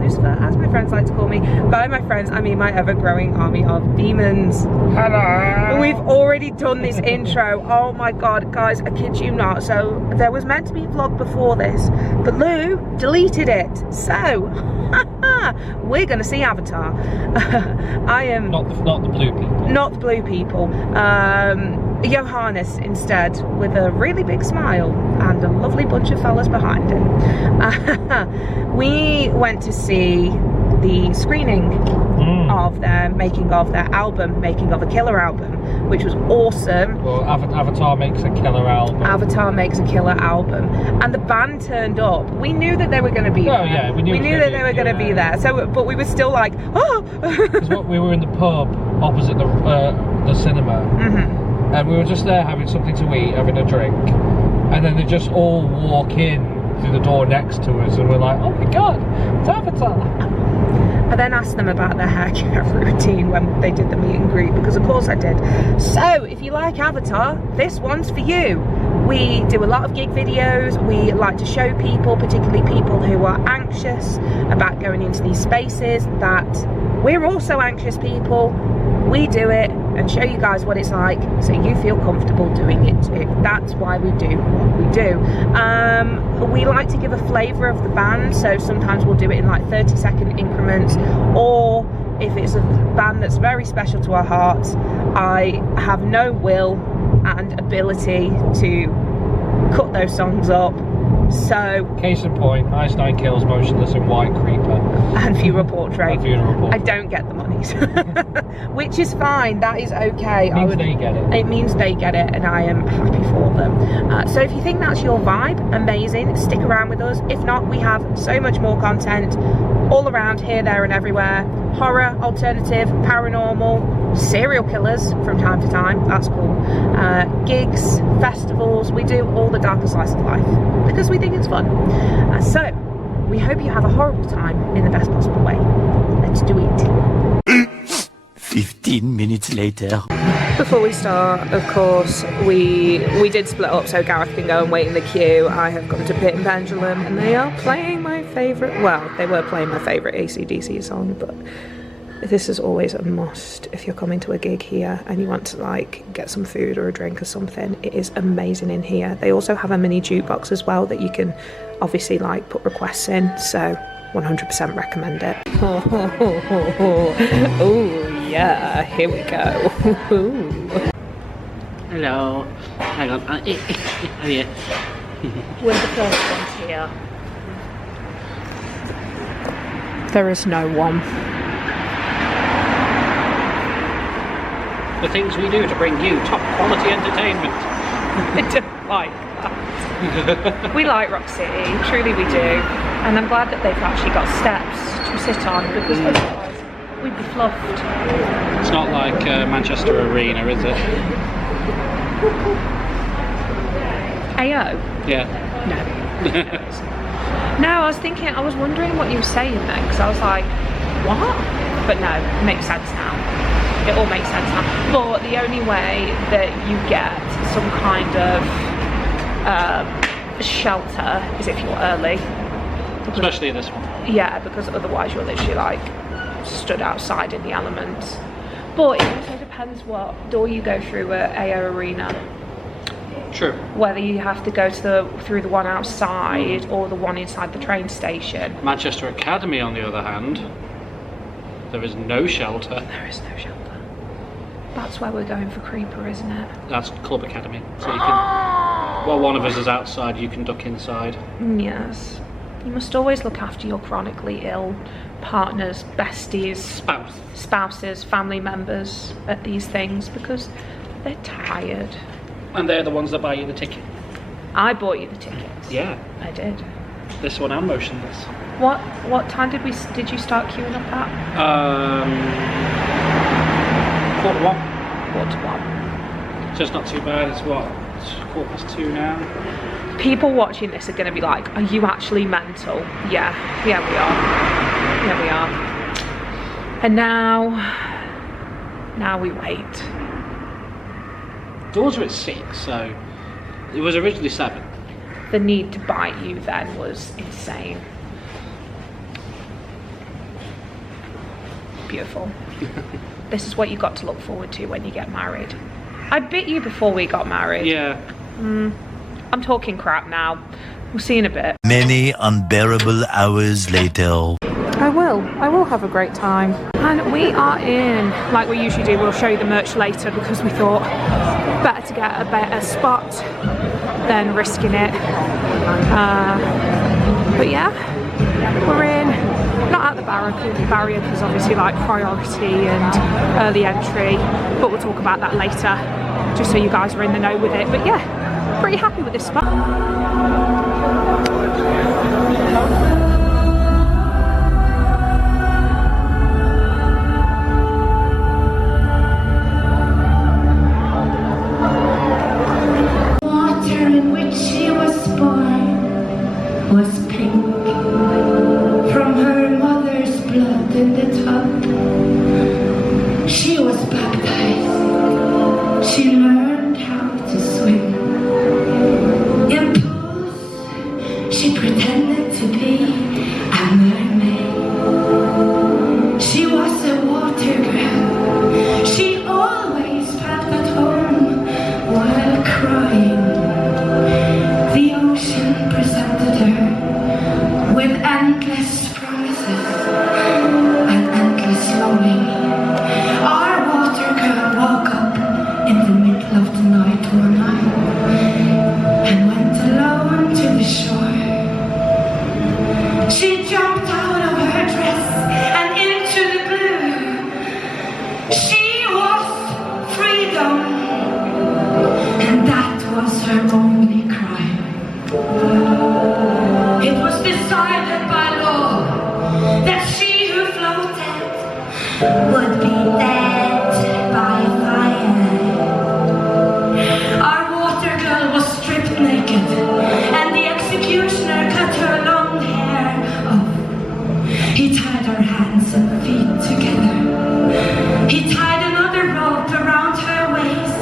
Lucifer, as my friends like to call me. By my friends, I mean my ever-growing army of demons. Hello! We've already done this intro. Oh my god, guys, I kid you not. So there was meant to be a vlog before this, but Lou deleted it. So we're gonna see Avatar. I am not the blue people. Not the blue people. Johannes instead, with a really big smile and a lovely bunch of fellas behind him. We went to see the screening of their making of their album, Making of a Killer album, which was awesome. Well, Avatar makes a killer album. Avatar makes a killer album, and the band turned up. We knew that they were going to be there. Oh yeah, we knew that they were going to be there. So, but we were still like, oh. We were in the pub opposite the cinema, and we were just there having something to eat, having a drink, and then they just all walk in through the door next to us, and we're like, oh my god, it's Avatar. I then asked them about their hair care routine when they did the meet and greet, because of course I did. So if you like Avatar, this one's for you. We do a lot of gig videos. We like to show people, particularly people who are anxious about going into these spaces, that we're also anxious people. We do it and show you guys what it's like, so you feel comfortable doing it too. That's why we do what we do. We like to give a flavour of the band, so sometimes we'll do it in like 30-second increments, or if it's a band that's very special to our hearts, I have no will and ability to cut those songs up. So, case in point, Ice Nine Kills, Motionless in White, Creeper, and Funeral Portrait. And Funeral Portrait. I don't get the monies, which is fine. That is okay. It means they get it. It means they get it, and I am happy for them. So if you think that's your vibe, amazing. Stick around with us. If not, we have so much more content all around here, there, and everywhere. Horror, alternative, paranormal, serial killers from time to time. That's cool. Gigs, festivals. We do all the darker slice of life because we think it's fun. So we hope you have a horrible time in the best possible way. Let's do it. 15 minutes later. Before we start, of course, we did split up so Gareth can go and wait in the queue. I have gone to Pit and Pendulum, and they are playing my favourite, well, they were playing my favourite AC/DC song, but this is always a must if you're coming to a gig here and you want to like get some food or a drink or something. It is amazing in here. They also have a mini jukebox as well that you can obviously like put requests in, so 100% recommend it. Oh yeah, here we go. Hello. Hang on. Oh yeah. We're the first ones here. There is no one. The things we do to bring you top quality entertainment. I don't like that. We like Rock City, truly we do. And I'm glad that they've actually got steps to sit on, because otherwise we'd be fluffed. It's not like Manchester Arena, is it? AO? Yeah. No. No, I was wondering what you were saying then, because I was like, what? But no, it makes sense now. It all makes sense now. But the only way that you get some kind of shelter is if you're early. Especially this one. Yeah, because otherwise you're literally like stood outside in the elements. But it also depends what door you go through at AO Arena. True. Whether you have to go to through the one outside or the one inside the train station. Manchester Academy, on the other hand, there is no shelter. There is no shelter. That's where we're going for Creeper, isn't it? That's Club Academy. So you can, while one of us is outside, you can duck inside. Yes. You must always look after your chronically ill partners, besties, spouses, family members at these things, because they're tired. And they're the ones that buy you the ticket. I bought you the tickets. Yeah. I did. This one and Motionless. What time did you start queuing up at? 1:15. 1:45. Just not too bad. It's what, 2:15 now. People watching this are going to be like, are you actually mental? Yeah we are. Yeah we are. And now we wait. Doors are at 6, so it was originally 7. The need to bite you then was insane. beautiful. This is what you've got to look forward to when you get married. I bit you before we got married. Yeah. I'm talking crap now. We'll see in a bit. Many unbearable hours later. I will have a great time. And we are in, like we usually do, we'll show you the merch later because we thought better to get a better spot than risking it. But yeah, we're in, not at the barrier because obviously like priority and early entry, but we'll talk about that later, just so you guys are in the know with it. But yeah, pretty happy with this spot. In which she was born was pink from her mother's blood in the tub. She was baptized. She learned how to swim. In pools, she pretended to be a mermaid. She was a water girl. She always felt at home while crying. The ocean presented her with endless promises and endless longing. Our water girl woke up in the middle of the night one night and went alone to the shore. She jumped out of her dress and into the blue. She was freedom, and that was her only cry. It was decided by law that she who floated would be dead by fire. Our water girl was stripped naked, and the executioner cut her long hair off. He tied her hands and feet together. He tied another rope around her waist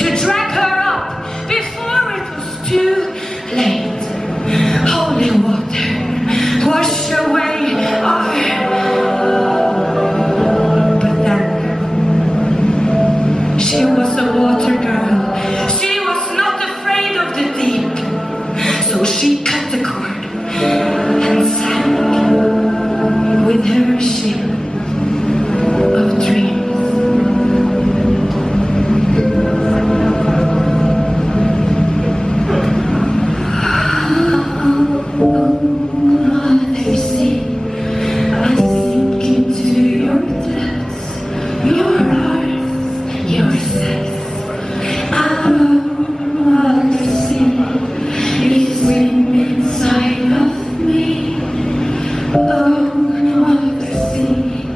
to drag her up before it was too late. Holy water, wash away our... But then, she was a water girl. She was not afraid of the deep. So she cut the cord and sank with her ship of dreams. Mother sea, I sink into your depths, your arms, your sex. Mother sea, you swim inside of me. Oh, Mother sea.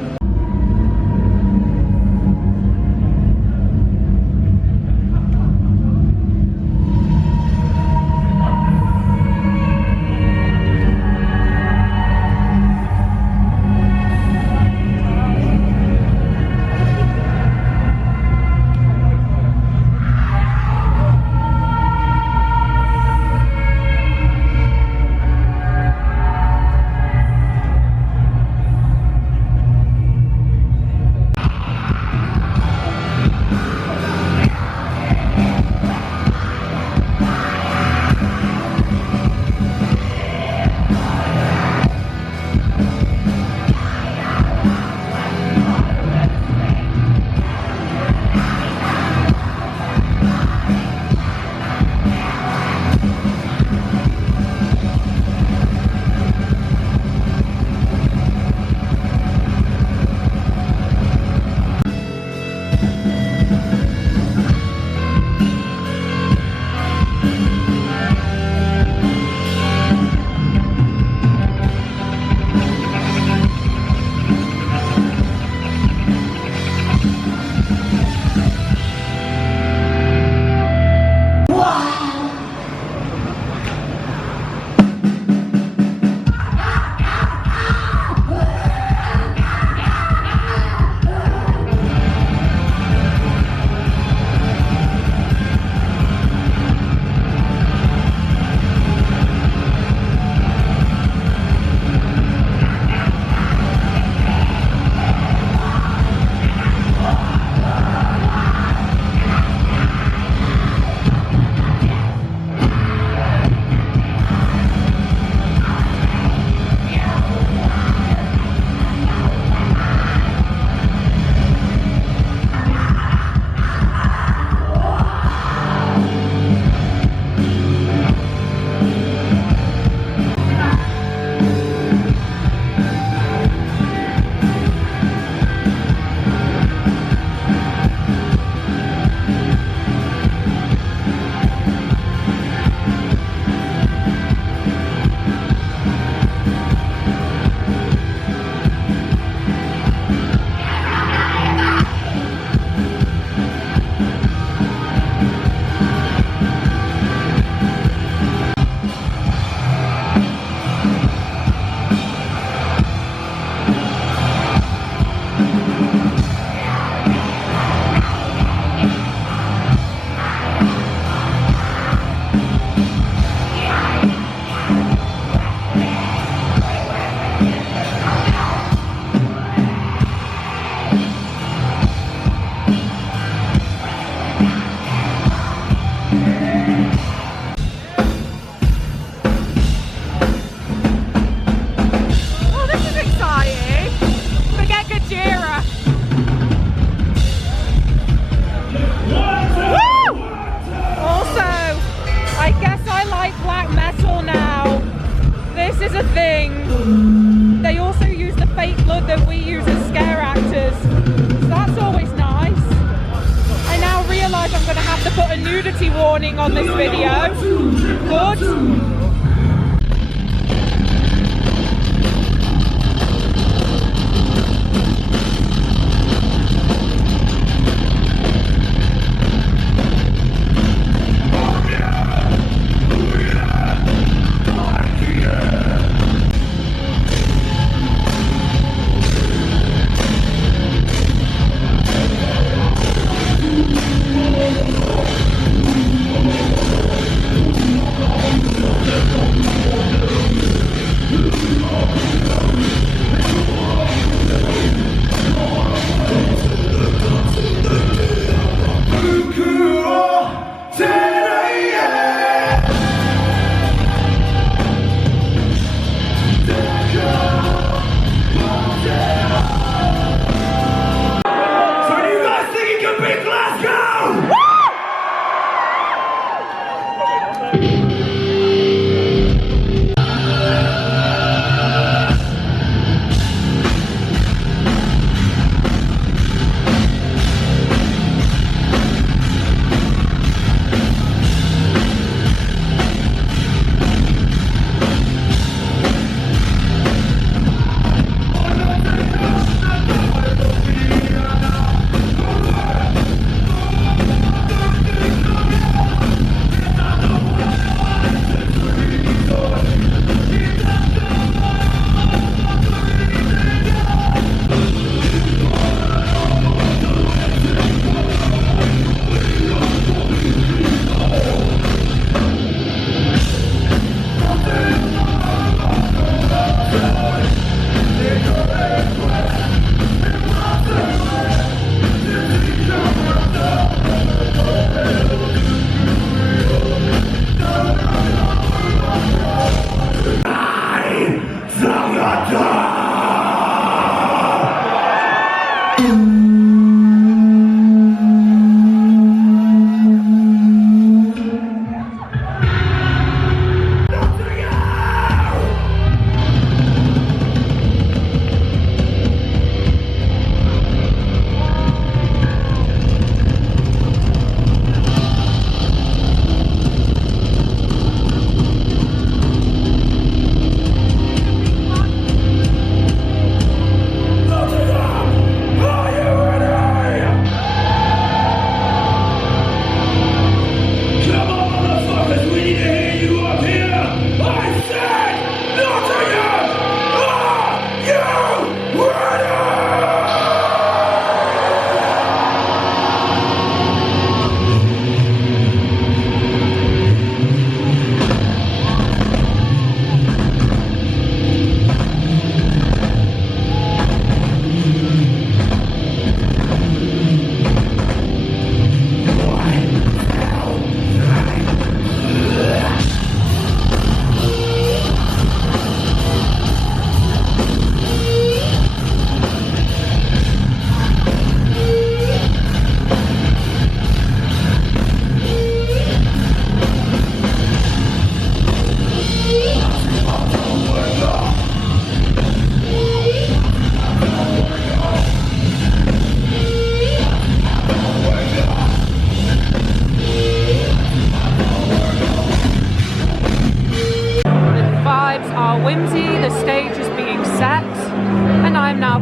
we use as scare actors. So that's always nice. I now realise I'm going to have to put a nudity warning on this video. Good.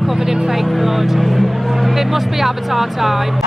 Covered in fake blood. It must be Avatar time.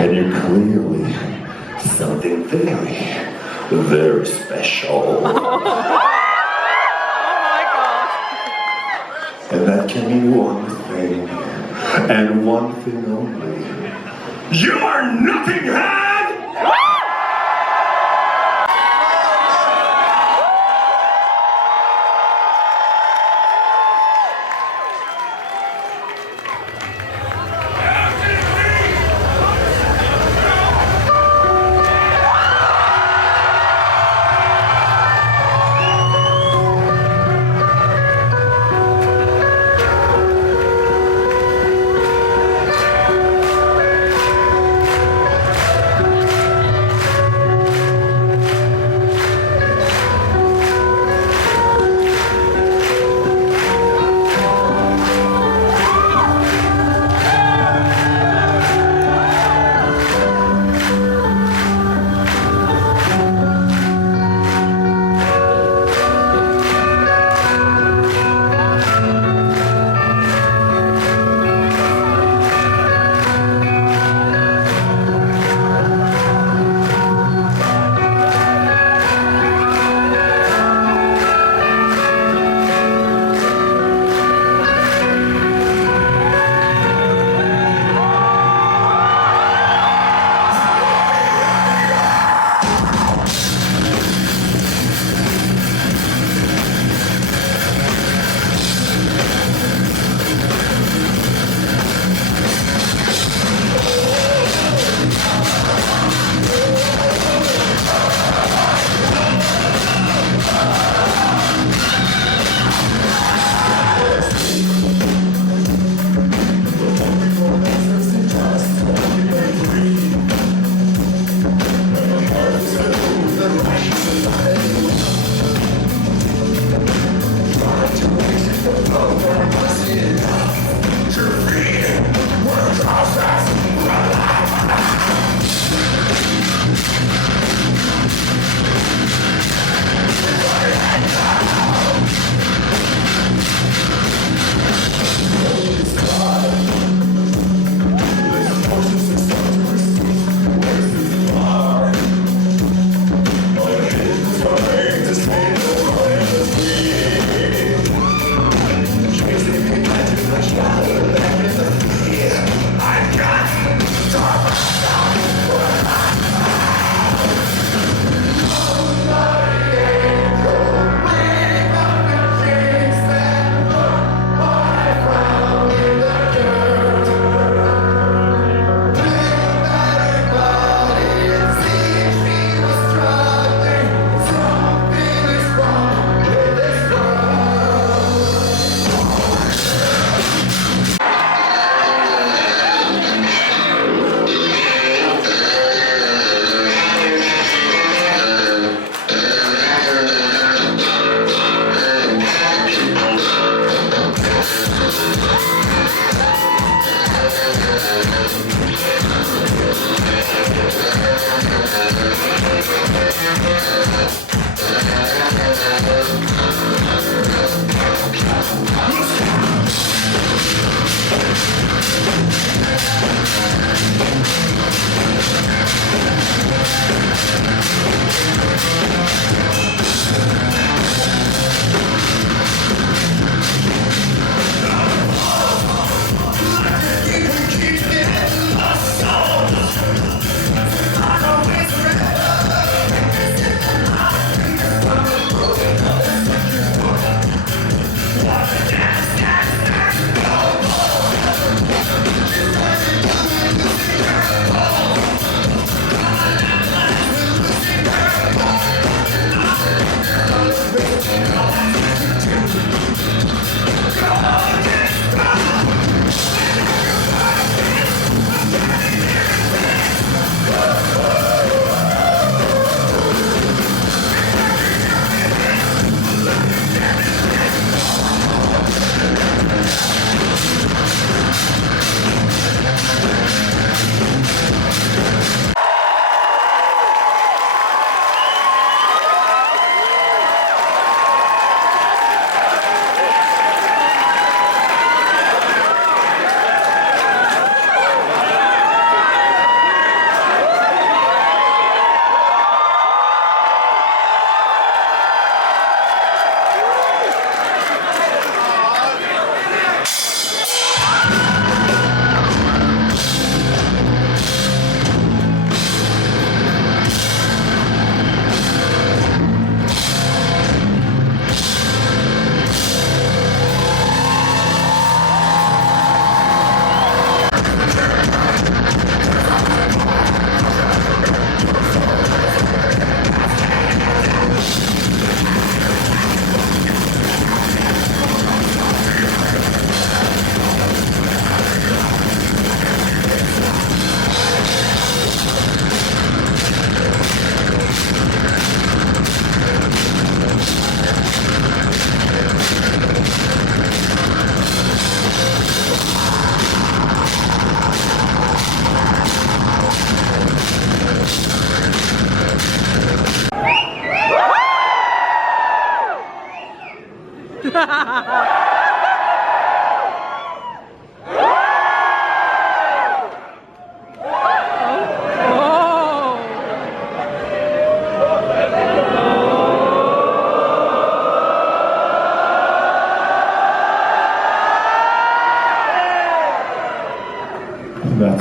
And you're clearly something very, very special. Oh my god. And that can mean one thing, and one thing only. You're Nottingham!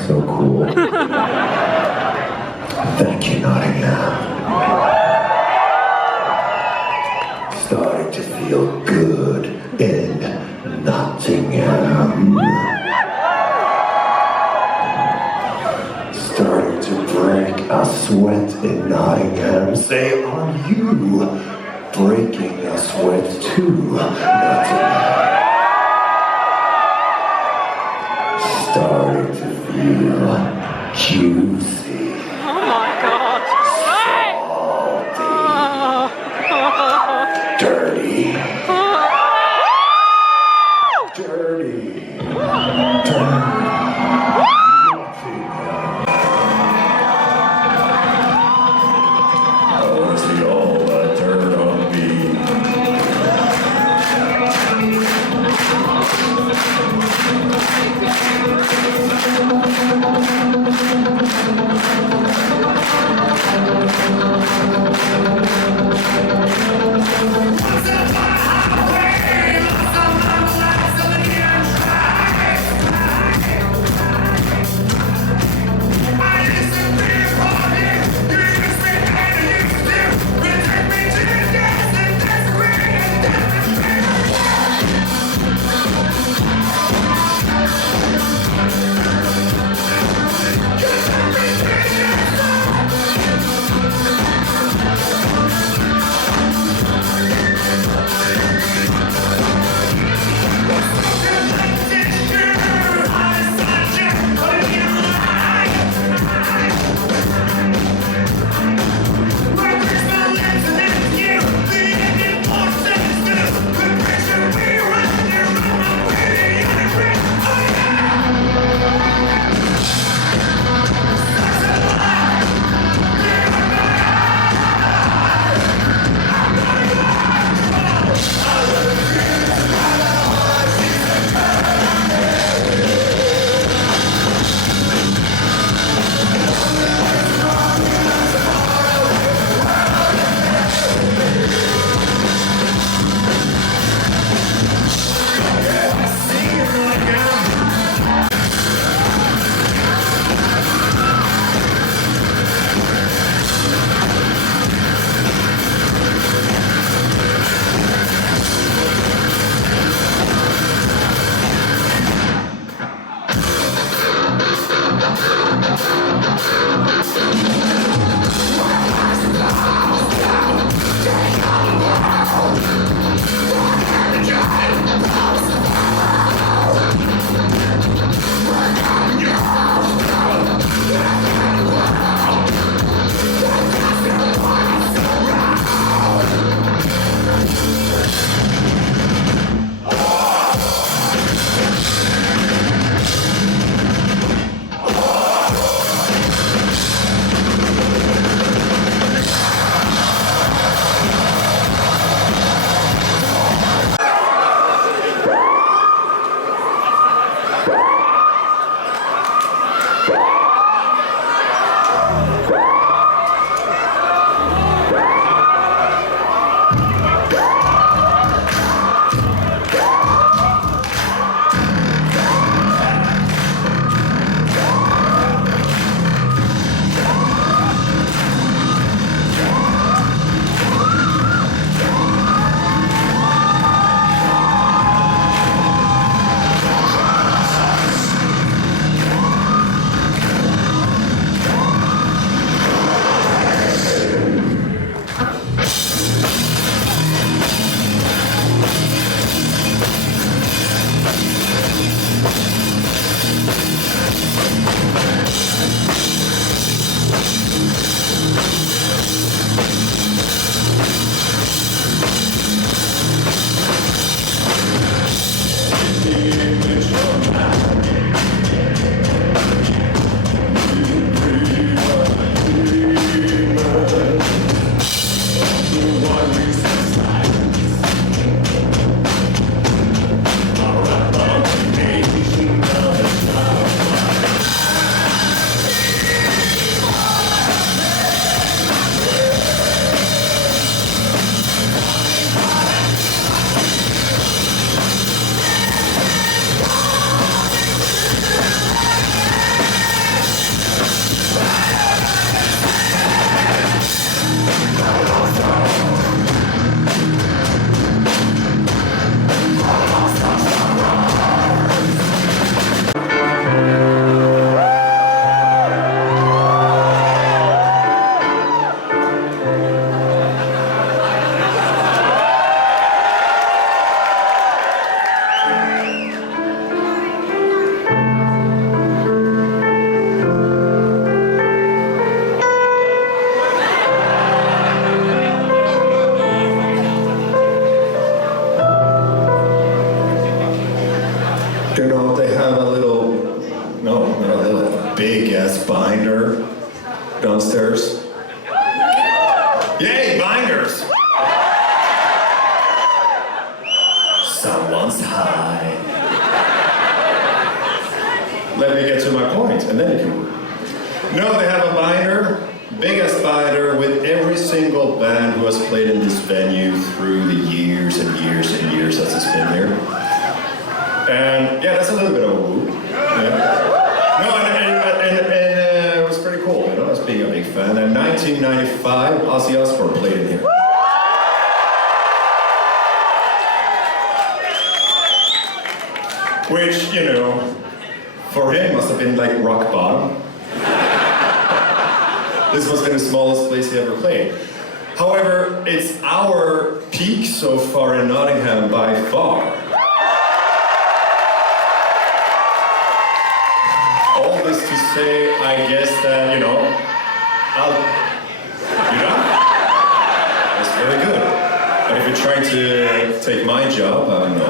so cool. Thank you, Nottingham. Starting to feel good in Nottingham. Starting to break a sweat in Nottingham. Say, are you breaking a sweat too, Nottingham? Starting to feel juicy. Oh my God. Salty. Dirty. Dirty. I wanna see all that dirt on me. big ass binder downstairs? Yay, binders! Someone's high. Let me get to my point, and then you can. No, they have a binder, biggest binder, with every single band who has played in this venue through the years and years and years that it's been here. And yeah, that's a little bit of a woo. Yeah. No, and it was pretty cool, you know, I was being a big fan. In 1995, Ozzy Osbourne played in here. Which, you know, for him must have been like rock bottom. This must have been the smallest place he ever played. However, it's our peak so far in Nottingham by far. All this to say, I guess that, you know, that's very good. But if you're trying to take my job, no.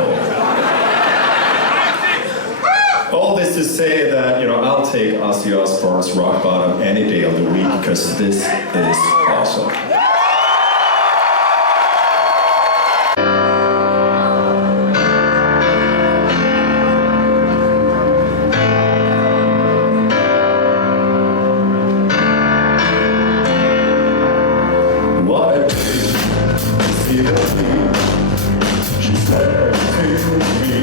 All this to say that, you know, I'll take Ozzy Osbourne's Rock Bottom any day of the week because this is awesome. What a day to see the beat. She said to me,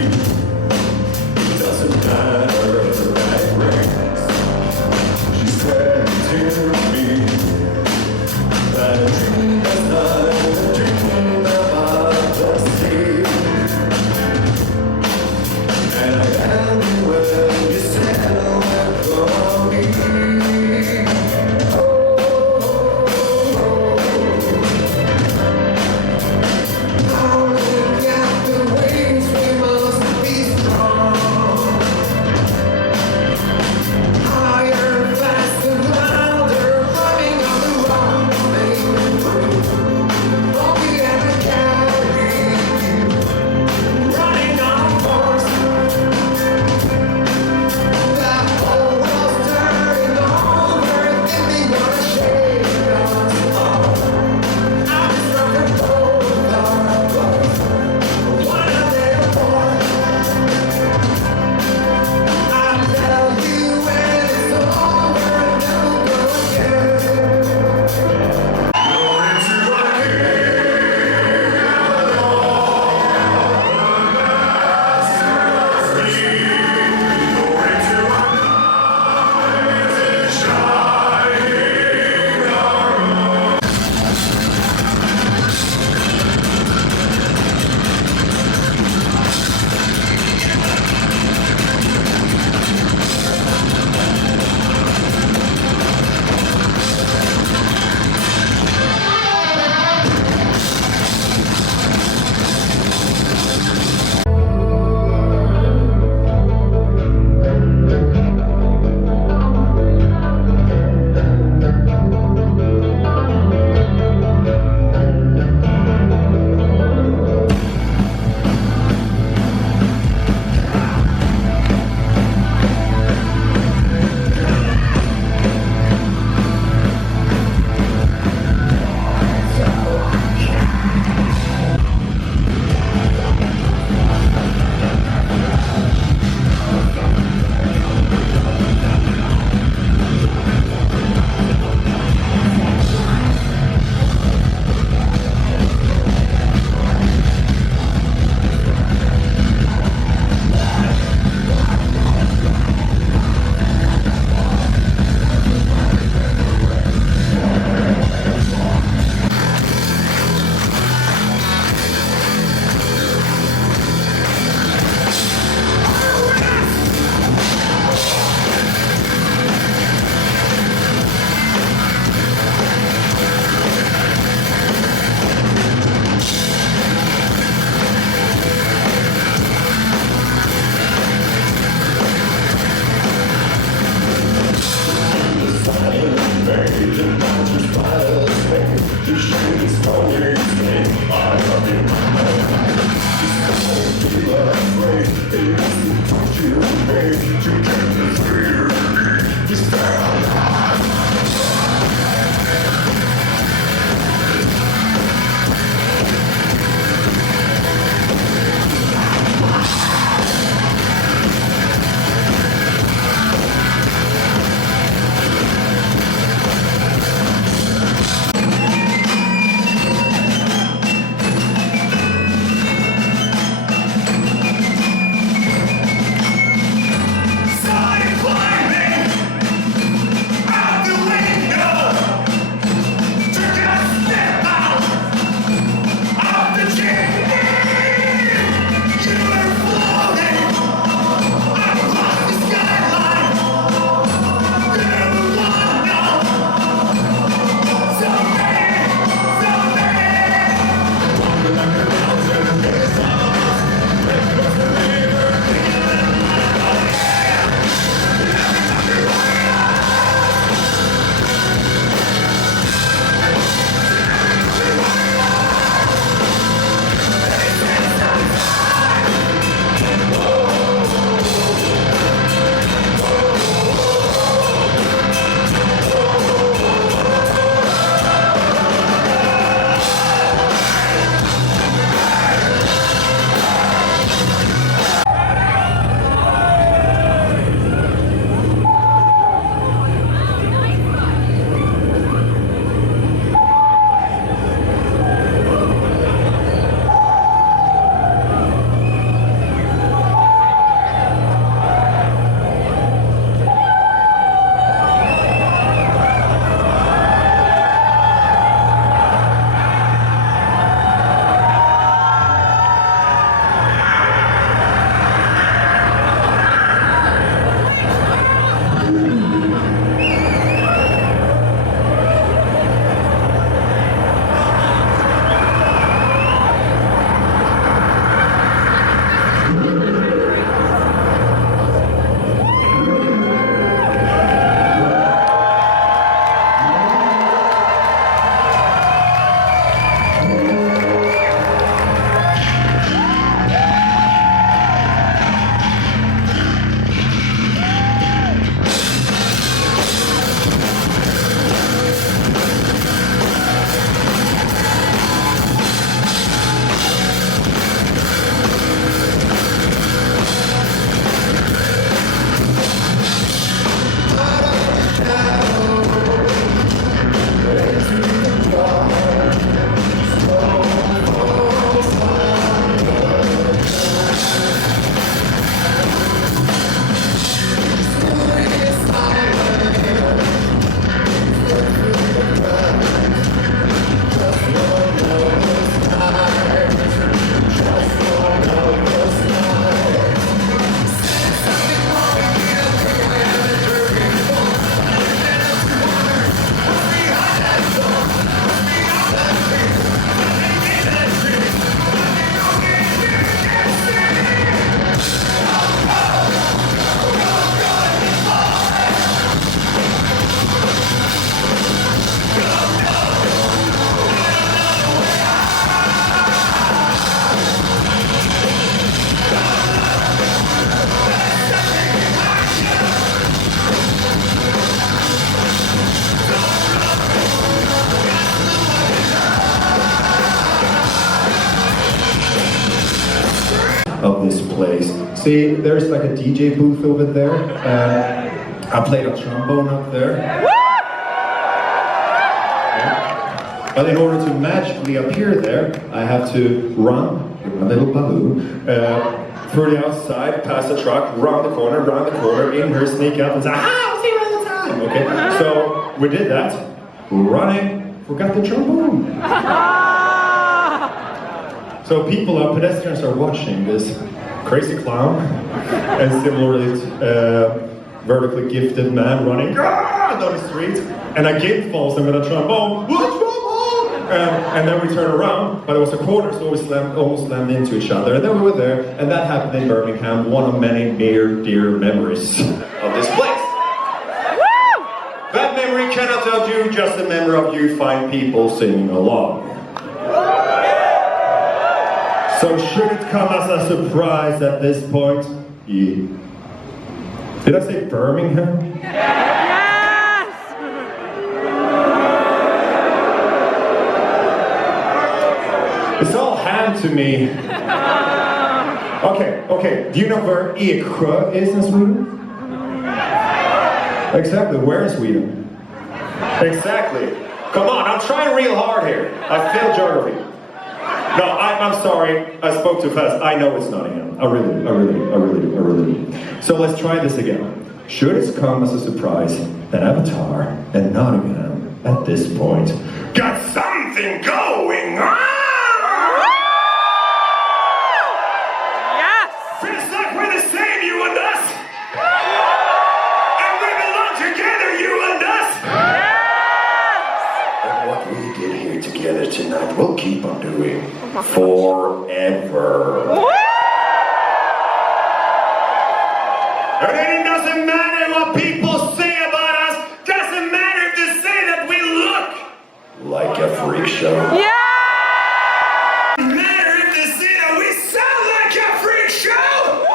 doesn't matter that it rains. She said to me that a dream is not a dream about the sea. And I am when you said for me. of this place. See, there's like a DJ booth over there. I played a trombone up there. Yeah. But in order to magically appear there, I have to run with my little balloon through the outside, past the truck, round the corner, in her, sneak up and say, "Ah, I'll see you all the time." Okay, so we did that. Running, forgot the trombone. So people, pedestrians are watching this crazy clown and similarly vertically gifted man running down the street, and a kid falls in with a trombone. And then we turn around, but it was a corner, so we almost slammed into each other. And then we were there, and that happened in Birmingham, one of many dear memories of this place. That memory cannot tell you, just the memory of you fine people singing along. So should it come as a surprise at this point? Yeah. Did I say Birmingham? me. Okay. Do you know where xxxx is in Sweden? Exactly. Where in Sweden? Exactly. Come on, I'm trying real hard here. I failed geography. No, I'm sorry. I spoke too fast. I know it's Nottingham. I really do. So let's try this again. Should it come as a surprise that Avatar and Nottingham at this point got something going on? Yes! Feels like we're the same, you and us. And we belong together, you and us. And what we did here together tonight, we'll keep on doing forever. And it doesn't matter what people say about us. Doesn't matter to say that we look like a freak show. Yeah! Doesn't matter if they say that we sound like a freak show.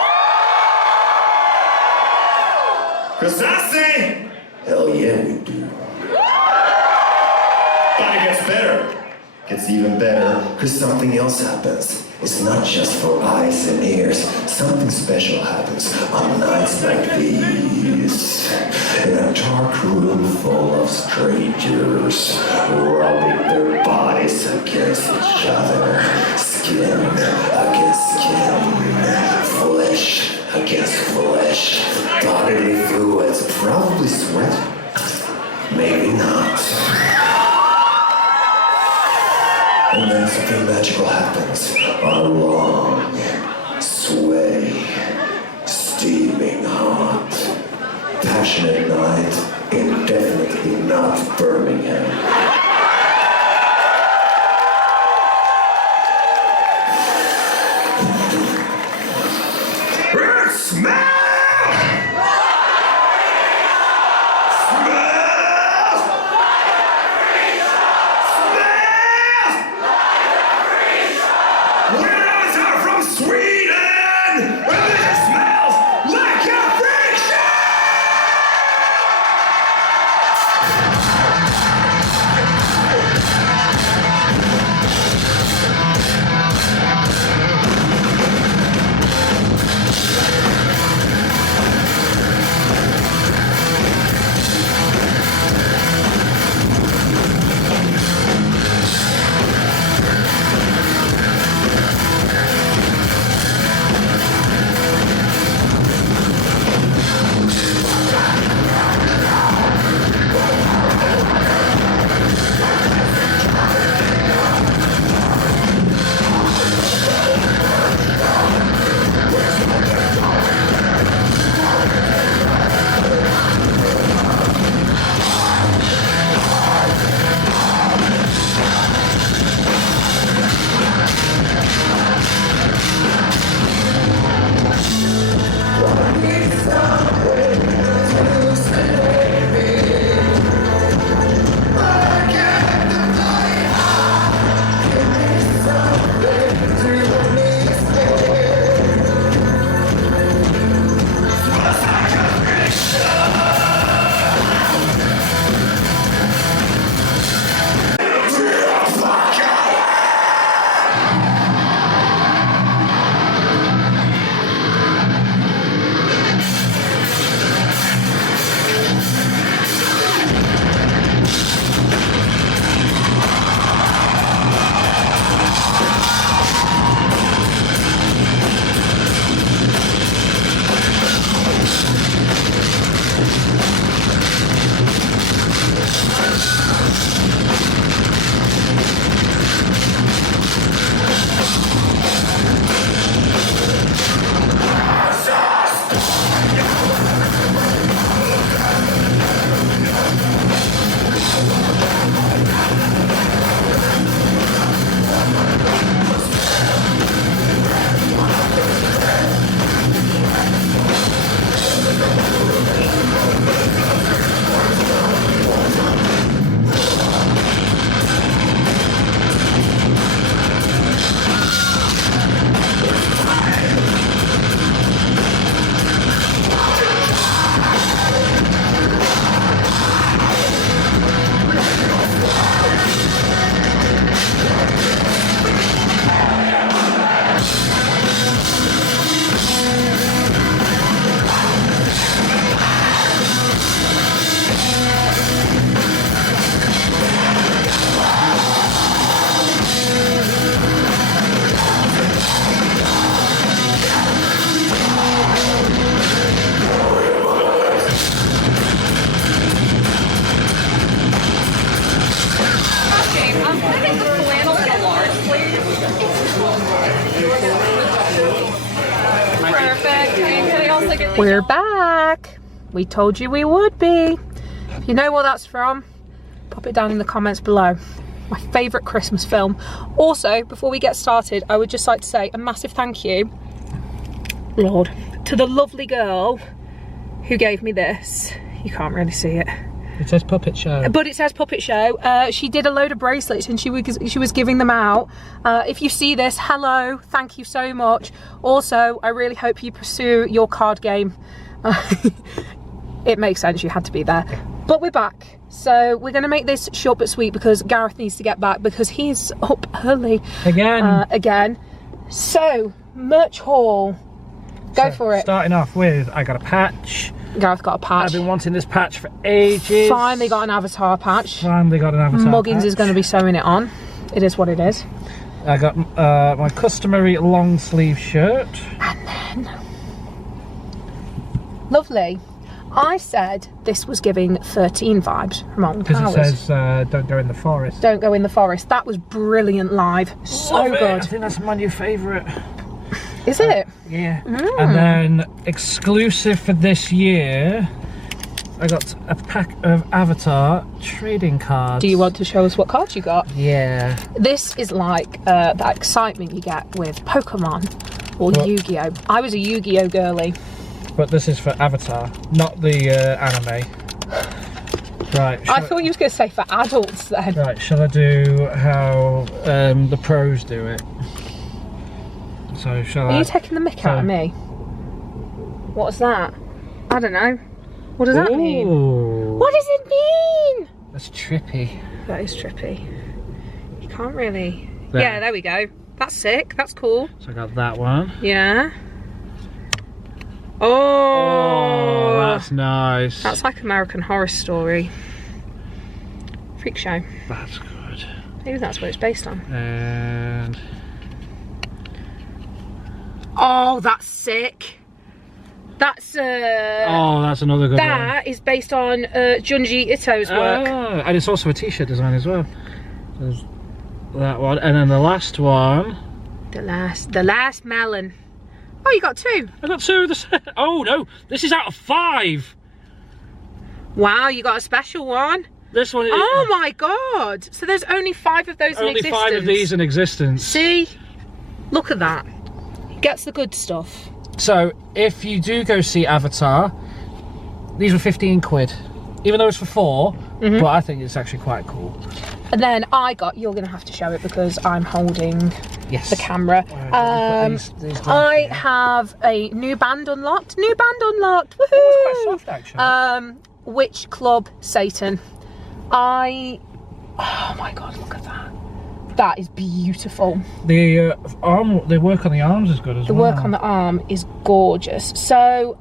Cause I say, hell yeah, we do. But it gets better. Gets even better, cause something else happens. It's not just for eyes and ears. Something special happens on nights like these. In a dark room full of strangers, rubbing their bodies against each other. Skin against skin. Flesh against flesh. Bodily fluids, probably sweat. Maybe not. And then something magical happens on a long, sway, steaming hot, passionate night in definitely not Birmingham. Smell! We're back. We told you we would be. If you know what that's from, pop it down in the comments below. My favourite Christmas film. Also, before we get started, I would just like to say a massive thank you, Lord, to the lovely girl who gave me this. You can't really see it. It says puppet show. But it says puppet show. She did a load of bracelets and she was giving them out. If you see this, hello, thank you so much. Also, I really hope you pursue your card game. It makes sense, you had to be there. But we're back. So we're going to make this short but sweet because Gareth needs to get back because he's up early. Again. So, merch haul. Go for it. Starting off with, I got a patch. Gareth got a patch. I've been wanting this patch for ages. Finally got an avatar patch. Finally got an avatar Muggins patch. is going to be sewing it on. It is what it is. I got my customary long sleeve shirt. And then, lovely. I said this was giving 13 vibes from Alton Towers. Because it says, don't go in the forest. Don't go in the forest. That was brilliant live. So Love it. good. I think that's my new favourite. Is it? Yeah. And then, exclusive for this year, I got a pack of Avatar trading cards. Do you want to show us what cards you got? Yeah. This is like that excitement you get with Pokemon or Yu-Gi-Oh! I was a Yu-Gi-Oh! Girly. But this is for Avatar, not the anime. Right. I thought you was going to say for adults then. Right, shall I do how the pros do it? So shall I? Are you taking the mick out of me? What's that? I don't know. What does that mean? What does it mean? That's trippy. That is trippy. You can't really... There. Yeah, there we go. That's sick. That's cool. So I got that one. Yeah. Oh, that's nice. That's like American Horror Story. Freak Show. That's good. Maybe that's what it's based on. And... Oh, that's sick. That's oh, that's another good one. That is based on Junji Ito's work. Oh, and it's also a t-shirt design as well. There's that one, and then the last one. The last melon. Oh, you got two. I got two of the set. Oh no, this is out of 5. Wow, you got a special one. This one is... Oh my god. So there's only 5 of those in existence. Only 5 of these in existence. See? Look at that. Gets the good stuff. So, if you do go see Avatar, these were 15 quid. Even though it's for 4, but I think it's actually quite cool. And then I got, you're going to have to show it because I'm holding the camera. I have a new band unlocked. Woohoo! Oh, it's quite soft actually. Witch Club Satan. Oh my god, look at that. That is beautiful. The work on the arms is good as well. The work on the arm is gorgeous. So,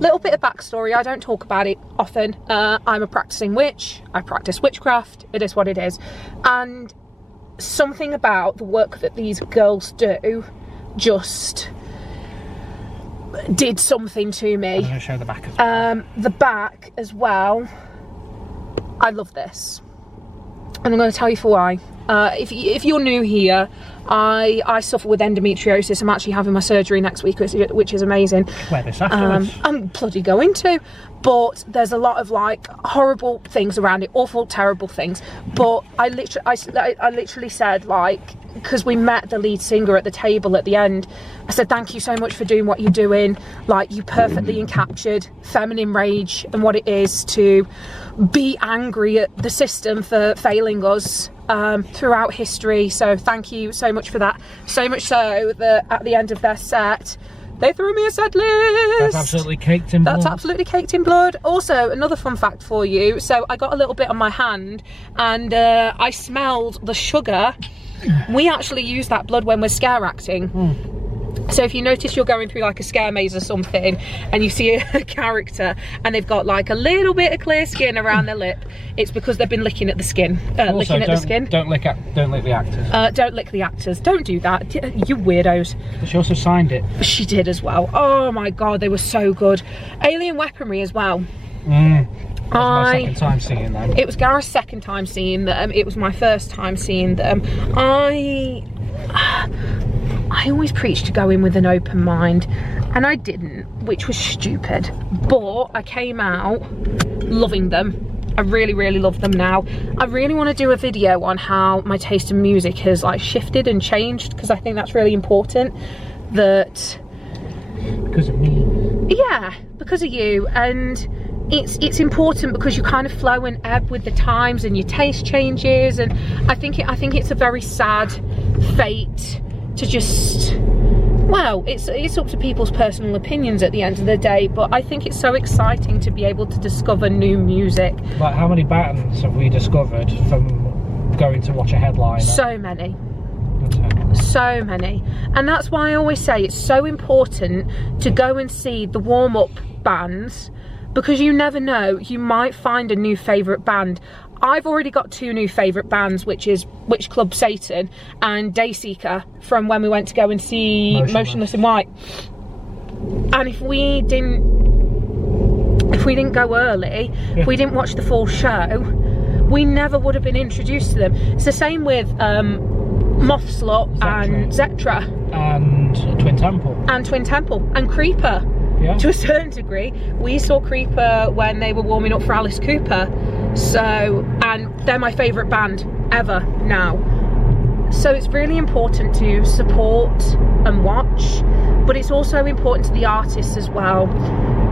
little bit of backstory. I don't talk about it often. I'm a practicing witch. I practice witchcraft. It is what it is. And something about the work that these girls do just did something to me. I'm going to show the back as well. The back as well. I love this. And I'm going to tell you for why. If you're new here, I suffer with endometriosis. I'm actually having my surgery next week, which is amazing. Wear this afterwards. I'm bloody going to. But there's a lot of like horrible things around it, awful, terrible things. But I literally said, like, because we met the lead singer at the table at the end, I said, thank you so much for doing what you're doing. Like, you perfectly encaptured feminine rage and what it is to be angry at the system for failing us throughout history. So thank you so much for that. So much so that at the end of their set, they threw me a set list. That's absolutely caked in blood. That's absolutely caked in blood. Also, another fun fact for you. So I got a little bit on my hand and I smelled the sugar. We actually use that blood when we're scare acting. So if you notice you're going through like a scare maze or something and you see a character and they've got like a little bit of clear skin around their lip, it's because they've been licking at the skin. Also, licking at the skin. Don't lick the actors. Don't lick the actors. Don't do that. You weirdos. But she also signed it. She did as well. Oh my god, they were so good. Alien weaponry as well. That was my second time seeing them. It was Gareth's second time seeing them. It was my first time seeing them. I always preach to go in with an open mind. and I didn't, which was stupid, but I came out loving them. I really, really love them now. I really want to do a video on how my taste in music has like shifted and changed, because I think that's really important. That because of me. Yeah, because of you. And it's important because you kind of flow and ebb with the times and your taste changes, and I think it's a very sad fate to just, well, it's up to people's personal opinions at the end of the day, but I think it's so exciting to be able to discover new music. Like, how many bands have we discovered from going to watch a headliner? So many. So many. And that's why I always say it's so important to go and see the warm-up bands, because you never know, you might find a new favourite band. I've already got 2 new favourite bands, which is Witch Club Satan and Dayseeker, from when we went to go and see Motionless in White. And if we didn't go early, if we didn't watch the full show, we never would have been introduced to them. It's the same with Moth Slut and Xxxx and Twin Temple and Creeper. Yeah. To a certain degree, we saw Creeper when they were warming up for Alice Cooper. So, and they're my favourite band ever now. So it's really important to support and watch, but it's also important to the artists as well,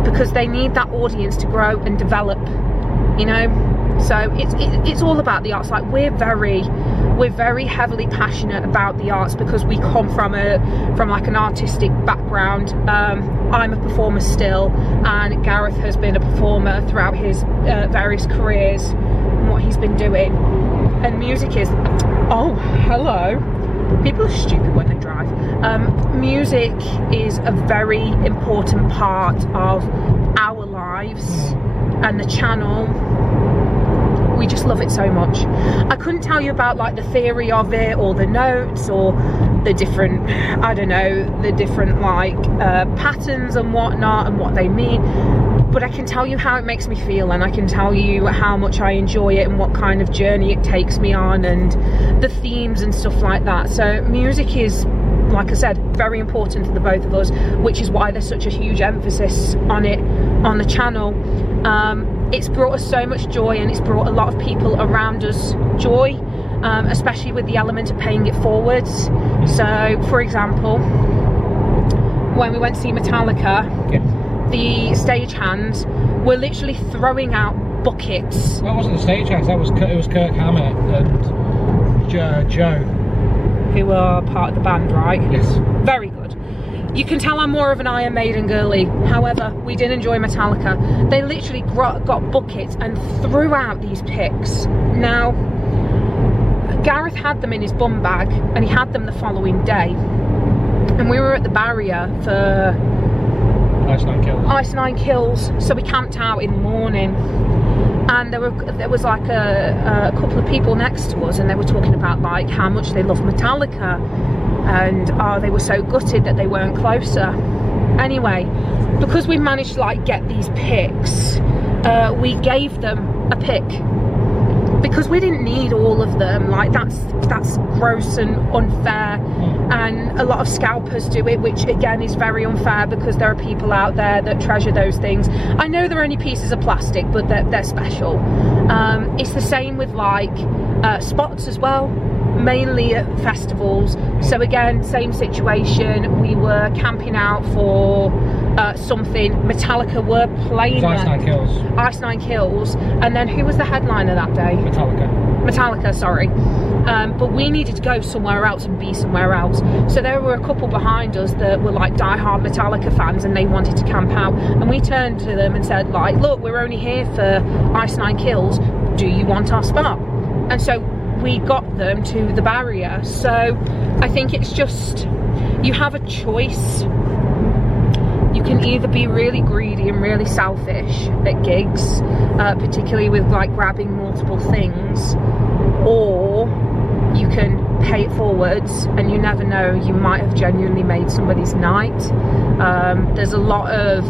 because they need that audience to grow and develop, you know. So it's all about the arts. Like, we're very heavily passionate about the arts because we come from like an artistic background. I'm a performer still, and Gareth has been a performer throughout his various careers and what he's been doing. And music is, oh, hello. People are stupid when they drive. Music is a very important part of our lives, and the channel, we just love it so much. I couldn't tell you about like the theory of it, or the notes, or the different, I don't know, the different like patterns and whatnot and what they mean, but I can tell you how it makes me feel, and I can tell you how much I enjoy it and what kind of journey it takes me on, and the themes and stuff like that. So music is, like I said, very important to the both of us, which is why there's such a huge emphasis on it on the channel. It's brought us so much joy, and it's brought a lot of people around us joy, especially with the element of paying it forwards. So, for example, when we went to see Metallica, the stagehands were literally throwing out buckets. Well, it wasn't the stagehands, it was Kirk Hammett and Joe. Who are part of the band, right? Yes. Very good. You can tell I'm more of an Iron Maiden girly. However, we did enjoy Metallica. They literally got buckets and threw out these picks. Now, Gareth had them in his bum bag, and he had them the following day. And we were at the barrier for Ice Nine Kills. So we camped out in the morning. And there was like a couple of people next to us, and they were talking about like how much they love Metallica, and they were so gutted that they weren't closer. Anyway, because we managed to like get these picks, we gave them a pick, because we didn't need all of them. Like, that's gross and unfair, and a lot of scalpers do it, which again is very unfair, because there are people out there that treasure those things. I know they're only pieces of plastic, but they're special. It's the same with like spots as well, mainly at festivals. So again, same situation. We were camping out for something. Metallica were playing Ice Nine Kills. Ice Nine Kills. And then who was the headliner that day? Metallica, sorry. But we needed to go somewhere else and be somewhere else. So there were a couple behind us that were like diehard Metallica fans, and they wanted to camp out. And we turned to them and said like, look, we're only here for Ice Nine Kills. Do you want our spot? And so we got them to the barrier. So I think it's just, you have a choice. You can either be really greedy and really selfish at gigs, particularly with like grabbing multiple things, or you can pay it forwards, and you never know, you might have genuinely made somebody's night. There's a lot of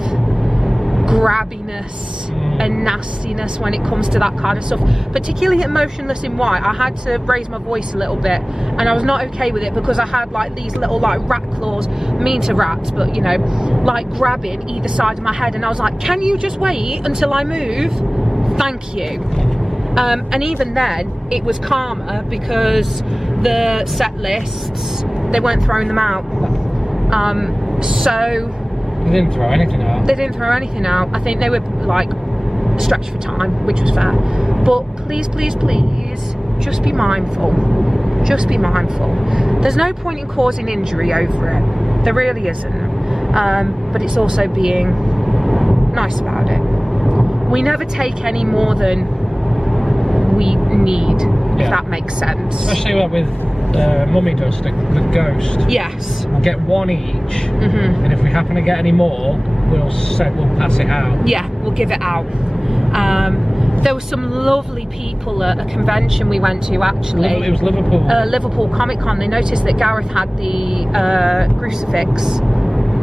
grabbiness and nastiness when it comes to that kind of stuff, particularly at Motionless in White. I had to raise my voice a little bit, and I was not okay with it because I had like these little like rat claws, mean to rats, but you know, like grabbing either side of my head, and I was like, can you just wait until I move? Thank you. And even then it was calmer because the set lists, they weren't throwing them out. So they didn't throw anything out. They didn't throw anything out. I think they were like stretched for time, which was fair. But please, please, please, just be mindful. Just be mindful. There's no point in causing injury over it. There really isn't. But it's also being nice about it. We never take any more than we need, if that makes sense. Especially like with mummy dust, the ghost. Yes. We'll get one each, and if we happen to get any more, we'll pass it out. Yeah, we'll give it out. There were some lovely people at a convention we went to, actually. It was Liverpool. Liverpool Comic Con. They noticed that Gareth had the crucifix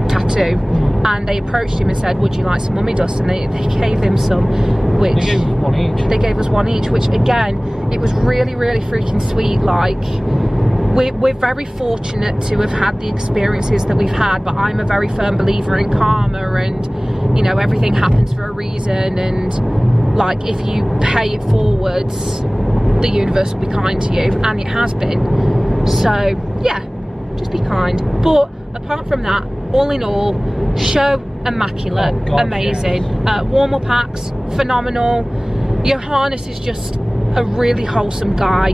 tattoo, and they approached him and said, would you like some mummy dust? And they gave him some, which they gave us one each. They gave us one each, which again, it was really, really freaking sweet. Like, we're very fortunate to have had the experiences that we've had, but I'm a very firm believer in karma, and you know, everything happens for a reason, and like, if you pay it forwards, the universe will be kind to you, and it has been. So yeah, just be kind. But apart from that, all in all, show immaculate. Oh God, amazing. Yes. Warm-up packs, phenomenal. Johannes is just a really wholesome guy.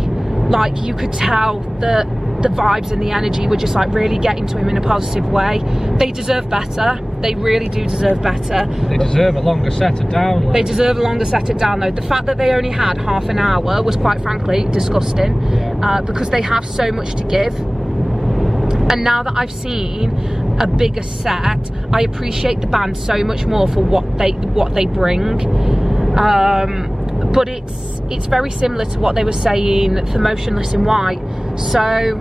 Like, you could tell that the vibes and the energy were just like really getting to him in a positive way. They deserve better. They really do deserve better. They deserve a longer set of downloads. They deserve a longer set of download. The fact that they only had half an hour was quite frankly disgusting, because they have so much to give. And now that I've seen a bigger set, I appreciate the band so much more for what they bring. But it's very similar to what they were saying for Motionless in White. So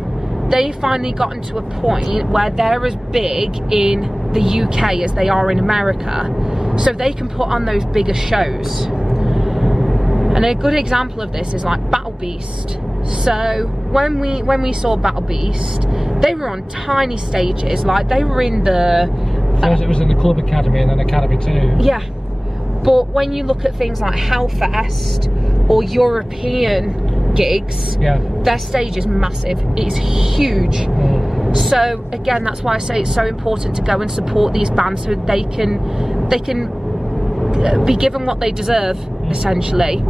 they finally gotten to a point where they're as big in the UK as they are in America, so they can put on those bigger shows. And a good example of this is like Battle Beast. So when we saw Battle Beast, they were on tiny stages. Like, they were in the first it was in the Club Academy and then Academy 2. Yeah, but when you look at things like Hellfest or European gigs, their stage is massive. It's huge. So again, that's why I say it's so important to go and support these bands so they can be given what they deserve, essentially.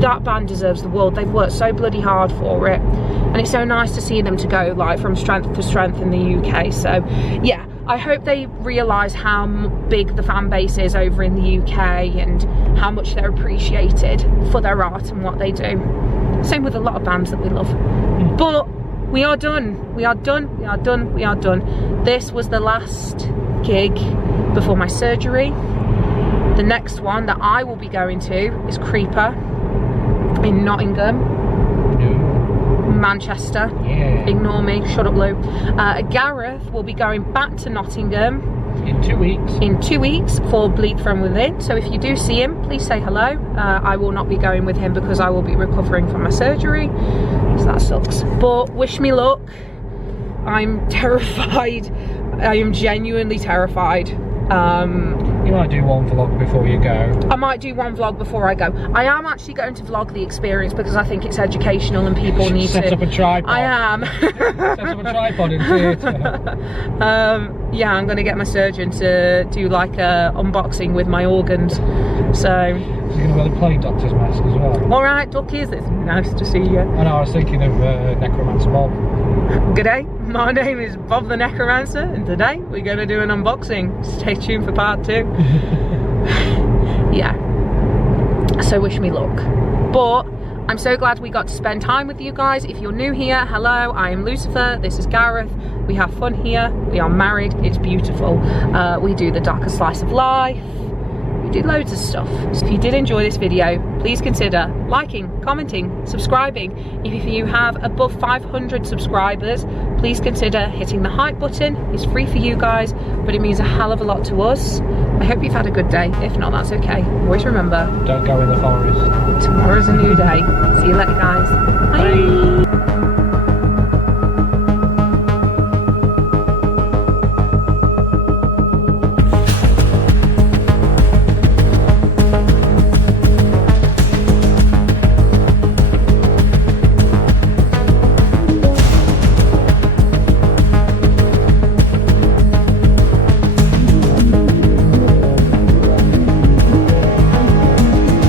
That band deserves the world. They've worked so bloody hard for it, and it's so nice to see them to go like from strength to strength in the UK. So yeah, I hope they realise how big the fan base is over in the UK and how much they're appreciated for their art and what they do. Same with a lot of bands that we love. But we are done. We are done. We are done. We are done. This was the last gig before my surgery. The next one that I will be going to is Creeper in Nottingham. Manchester. Ignore me, shut up Lou. Gareth will be going back to Nottingham in 2 weeks. In 2 weeks for Bleed From Within. So if you do see him, please say hello. I will not be going with him because I will be recovering from my surgery, so that sucks. But wish me luck. I'm terrified. I am genuinely terrified. You might do one vlog before you go. I might do one vlog before I go. I am actually going to vlog the experience because I think it's educational and people need to... Set up a tripod. I am. Set up a tripod in theatre. Yeah, I'm going to get my surgeon to do like a unboxing with my organs. So you're going to wear the plain doctor's mask as well. Alright, duckies, it's nice to see you. I know, I was thinking of Necromancer Bob. G'day, my name is Bob the Necromancer, and today we're going to do an unboxing. Stay tuned for part 2. Yeah, so wish me luck. But I'm so glad we got to spend time with you guys. If you're new here, hello, I am Lucifer, this is Gareth. We have fun here, we are married, it's beautiful. We do the darker slice of life. We do loads of stuff. So if you did enjoy this video, please consider liking, commenting, subscribing. If you have above 500 subscribers, please consider hitting the hype button. It's free for you guys, but it means a hell of a lot to us. I hope you've had a good day. If not, that's okay. Always remember, Don't go in the forest. tomorrow's a new day. See you later, guys. Bye.